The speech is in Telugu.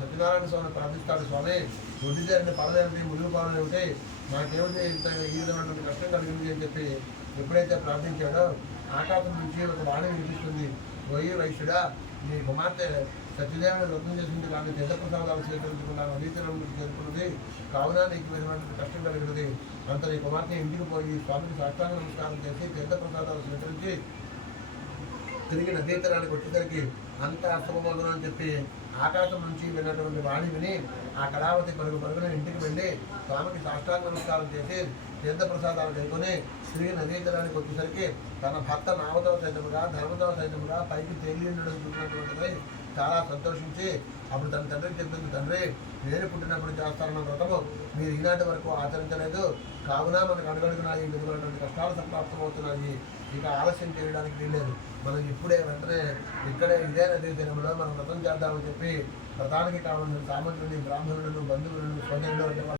సత్యనారాయణ స్వామిని ప్రార్థిస్తాడు. స్వామి వడ్డీదేరిని పడలేమిటి, ములుగు పాలనేమిటి, నాకేమిటి ఇంత ఈ విధమైనటువంటి కష్టం కలిగింది అని చెప్పి ఎప్పుడైతే ప్రార్థించాడో ఆకాశం నుంచి ఒక వాణి వినిపిస్తుంది. పోయి వైశ్యుడా, నీ కుమార్తె సత్యదేవుని వ్రతం చేసింది కానీ తీర్థప్రసాదాలు స్వీకరించకుండా నదీతీరంలోకి చేరుకున్నది, కావున నీకు విధమైనటువంటి కష్టం కలిగినది. అంత నీ కుమార్తె ఇంటికి పోయి స్వామికి సాష్టాంగ నమస్కారం చేసి తీర్థప్రసాదాలు స్వీకరించి తిరిగి నదీతరానికి వచ్చేసరికి అంత శుభమగును అని చెప్పి ఆకాశం నుంచి విన్నటువంటి వాణి విని ఆ కళావతి పరుగున ఇంటికి వెళ్ళి స్వామికి సాష్టాంగ నమస్కారం చేసి తీర్థప్రసాదాలు చేసుకొని తిరిగి నదీతరానికి వచ్చేసరికి తన భర్త నామతో సైతముగా ధర్మతో సైతముగా పైకి తేలిండడం చూసినటువంటిది చాలా సంతోషించి అప్పుడు తన తండ్రికి చెప్పింది, తండ్రి నేను పుట్టినప్పుడు చేస్తానన్న వ్రతము మీరు ఈనాటి వరకు ఆచరించలేదు, కావున మనకు అడుగడుగునా ఈ విధమైనటువంటి కష్టాలు సంప్రాప్తమవుతున్నాయి, ఇక ఆలస్యం చేయడానికి వీల్లేదు, మనం ఇప్పుడే వెంటనే ఇక్కడే ఇదే నదీ దినంలో మనం వ్రతం చేద్దామని చెప్పి వ్రతానికి కావాల్సిన సామగ్రిని బ్రాహ్మణులను బంధువులను స్వజనులు